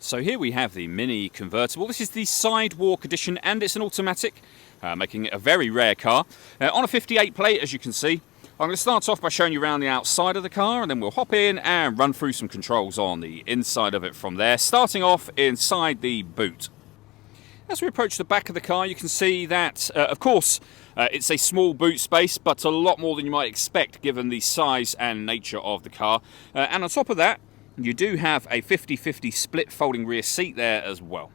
So here we have the Mini Convertible. This is the Sidewalk edition and it's an automatic, making it a very rare car. On a 58 plate, as you can see. I'm going to start off by showing you around the outside of the car and then we'll hop in and run through some controls on the inside of it from there, starting off inside the boot. As we approach the back of the car, you can see that, of course, it's a small boot space, but a lot more than you might expect given the size and nature of the car. And on top of that, you do have a 50-50 split folding rear seat there as well.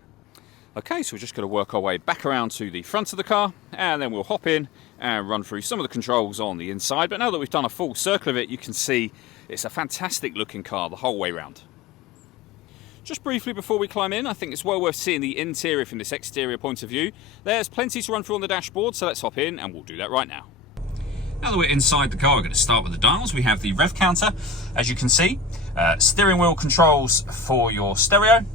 Okay, so we're just going to work our way back around to the front of the car, and then we'll hop in and run through some of the controls on the inside. But now that we've done a full circle of it, you can see it's a fantastic looking car the whole way around. Just briefly before we climb in, I think it's well worth seeing the interior from this exterior point of view. There's plenty to run through on the dashboard, so let's hop in and we'll do that right now. Now that we're inside the car, we're going to start with the dials. We have the rev counter, as you can see, steering wheel controls for your stereo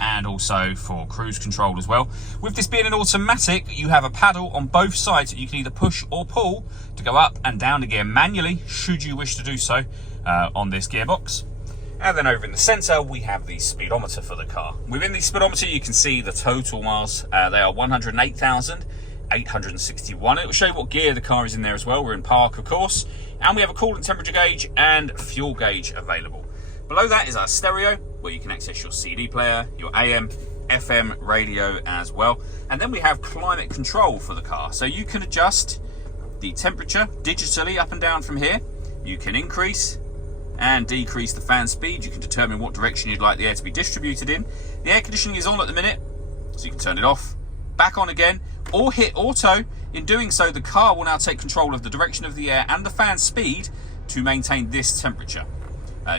and also for cruise control as well. With this being an automatic, you have a paddle on both sides that you can either push or pull to go up and down again manually, should you wish to do so on this gearbox. And then over in the centre, we have the speedometer for the car. Within the speedometer, you can see the total miles. They are 108,861. It will show you what gear the car is in there as well. We're in park, of course. And we have a coolant temperature gauge and fuel gauge available. Below that is our stereo, where you can access your CD player, your AM, FM radio as well. And then we have climate control for the car. So you can adjust the temperature digitally up and down from here. You can increase and decrease the fan speed. You can determine what direction you'd like the air to be distributed in. The air conditioning is on at the minute, so you can turn it off, back on again, or hit auto. In doing so, the car will now take control of the direction of the air and the fan speed to maintain this temperature.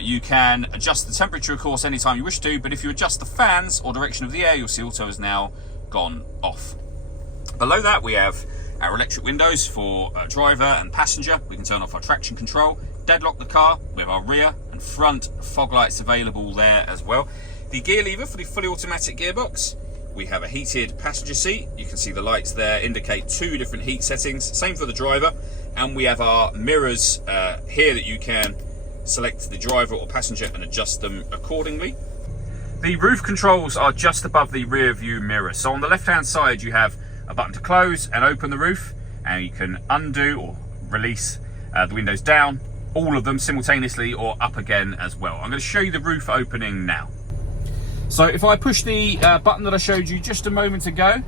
You can adjust the temperature, of course, anytime you wish to, but if you adjust the fans or direction of the air, you'll see auto has now gone off. Below that, we have our electric windows for driver and passenger. We can turn off our traction control, deadlock the car. We have our rear and front fog lights available there as well. The gear lever for the fully automatic gearbox. We have a heated passenger seat. You can see the lights there indicate 2 different heat settings. Same for the driver. And we have our mirrors here that you can select the driver or passenger and adjust them accordingly. The roof controls are just above the rear view mirror. So on the left hand side, you have a button to close and open the roof, and you can undo or release the windows down, all of them simultaneously, or up again as well. I'm going to show you the roof opening now. So if I push the button that I showed you just a moment ago,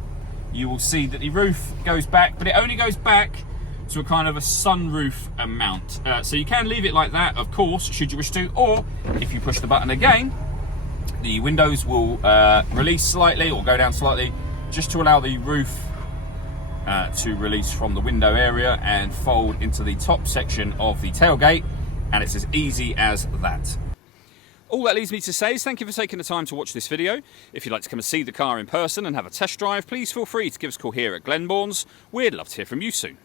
you will see that the roof goes back, but it only goes back to a kind of a sunroof amount. So you can leave it like that, of course, should you wish to, or if you push the button again, the windows will release slightly or go down slightly, just to allow the roof to release from the window area and fold into the top section of the tailgate, and it's as easy as that. All that leaves me to say is thank you for taking the time to watch this video. If you'd like to come and see the car in person and have a test drive, please feel free to give us a call here at Glenbourne's. We'd love to hear from you soon.